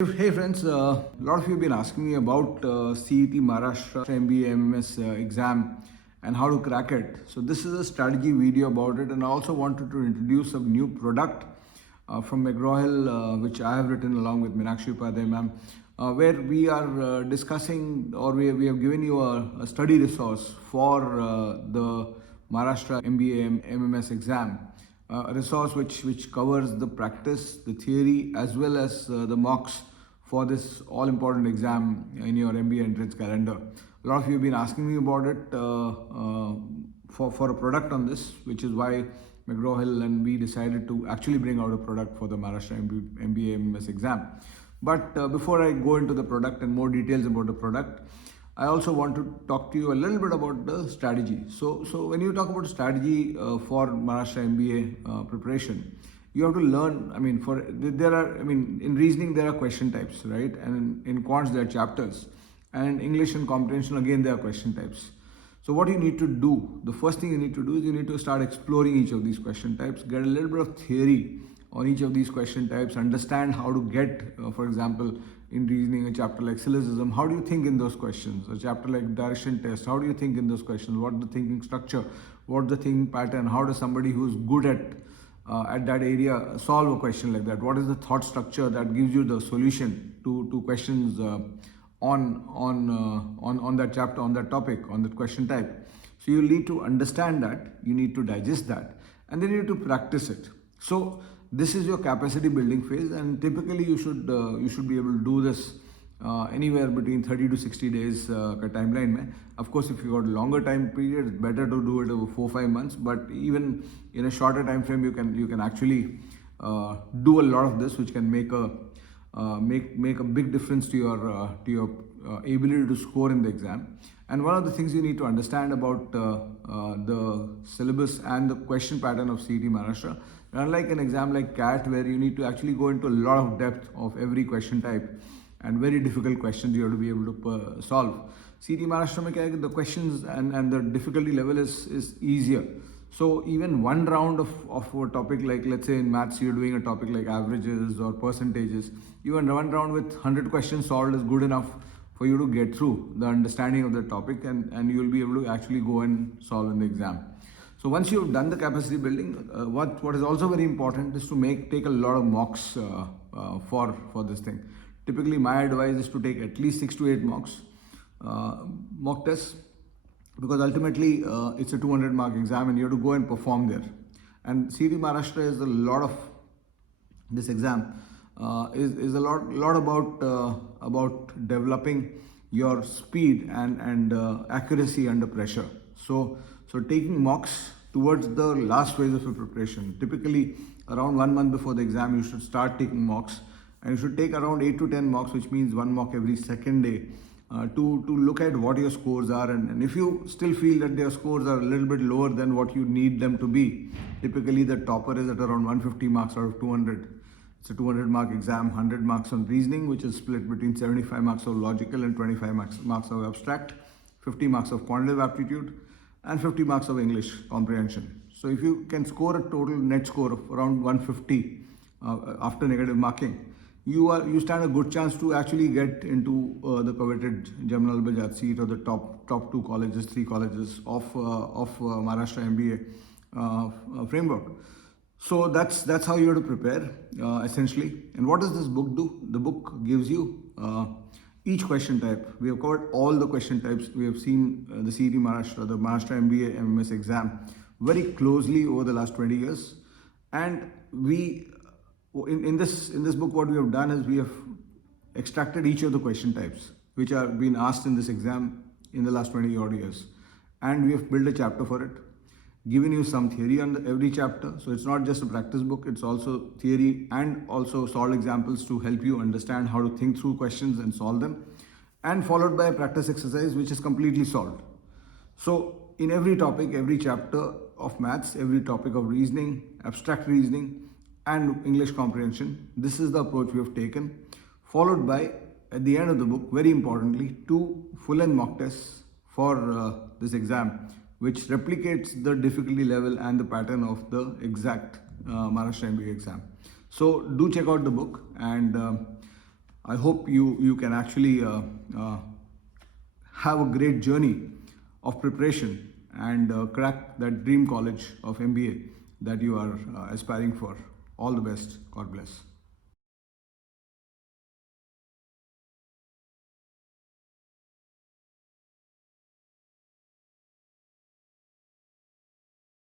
Hey friends, a lot of you have been asking me about CET Maharashtra MBA MMS exam and how to crack it. So this is a strategy video about it, and I also wanted to introduce a new product from McGraw-Hill, which I have written along with Meenakshi Upadhyay ma'am, where we are discussing, or we have given you a study resource for the Maharashtra MBA MMS exam. A resource which covers the practice, the theory, as well as the mocks for this all important exam in your MBA entrance calendar. A lot of you have been asking me about it for a product on this, which is why McGraw-Hill and we decided to actually bring out a product for the Maharashtra MBA MMS exam. But before I go into the product and more details about the product, I also want to talk to you a little bit about the strategy. So when you talk about strategy for Maharashtra MBA preparation, you have to learn. In reasoning there are question types, right? And in quants there are chapters, and in English and comprehension again there are question types. So what you need to do, the first thing you need to do is you need to start exploring each of these question types, get a little bit of theory on each of these question types, understand how to get, for example, in reasoning, a chapter like syllogism, how do you think in those questions? A chapter like direction test, how do you think in those questions? What the thinking structure? What the thinking pattern? How does somebody who's good at that area solve a question like that? What is the thought structure that gives you the solution to questions on that chapter, on that topic, on that question type? So you need to understand that, you need to digest that, and then you need to practice it. So this is your capacity building phase, and typically you should be able to do this anywhere between 30 to 60 days ka timeline mein. Of course, if you got a longer time period, it's better to do it over 4-5 months. But even in a shorter time frame, you can actually do a lot of this, which can make a big difference to your ability to score in the exam. And one of the things you need to understand about the syllabus and the question pattern of CET Maharashtra, unlike an exam like CAT, where you need to actually go into a lot of depth of every question type and very difficult questions you have to be able to solve. CET Maharashtra mein kya hai, the questions and the difficulty level is easier. So even one round of a topic, like let's say in maths you're doing a topic like averages or percentages, even one round with 100 questions solved is good enough for you to get through the understanding of the topic, and you will be able to actually go and solve in the exam. So once you've done the capacity building, what is also very important is to take a lot of mocks for this thing. Typically, my advice is to take at least 6 to 8 mock tests, because ultimately it's a 200 mark exam and you have to go and perform there. And CET Maharashtra is a lot of this exam is a lot about developing your speed and accuracy under pressure. So taking mocks towards the last phase of your preparation, typically around 1 month before the exam, you should start taking mocks, and you should take around 8 to 10 mocks, which means 1 mock every second day, to look at what your scores are. And if you still feel that your scores are a little bit lower than what you need them to be, typically the topper is at around 150 marks out of 200. It's a 200 mark exam, 100 marks on reasoning, which is split between 75 marks of logical and 25 marks of abstract, 50 marks of quantitative aptitude, and 50 marks of English comprehension. So if you can score a total net score of around 150 after negative marking, you stand a good chance to actually get into the coveted Jamnal Bajaj seat, or the top 2 colleges, 3 colleges of Maharashtra MBA framework. So that's how you have to prepare essentially. And what does this book do? The book gives you each question type. We have covered all the question types. We have seen the CET Maharashtra, the Maharashtra MBA MMS exam very closely over the last 20 years. And in this book, what we have done is we have extracted each of the question types which are being asked in this exam in the last 20 odd years, and we have built a chapter for it, given you some theory on every chapter. So it's not just a practice book, it's also theory and also solved examples to help you understand how to think through questions and solve them, and followed by a practice exercise which is completely solved. So in every topic, every chapter of maths, every topic of reasoning, abstract reasoning, and English comprehension, this is the approach we have taken, followed by, at the end of the book, very importantly, 2 full-length mock tests for this exam, which replicates the difficulty level and the pattern of the exact Maharashtra MBA exam. So do check out the book, and I hope you can actually have a great journey of preparation and crack that dream college of MBA that you are aspiring for. All the best. God bless.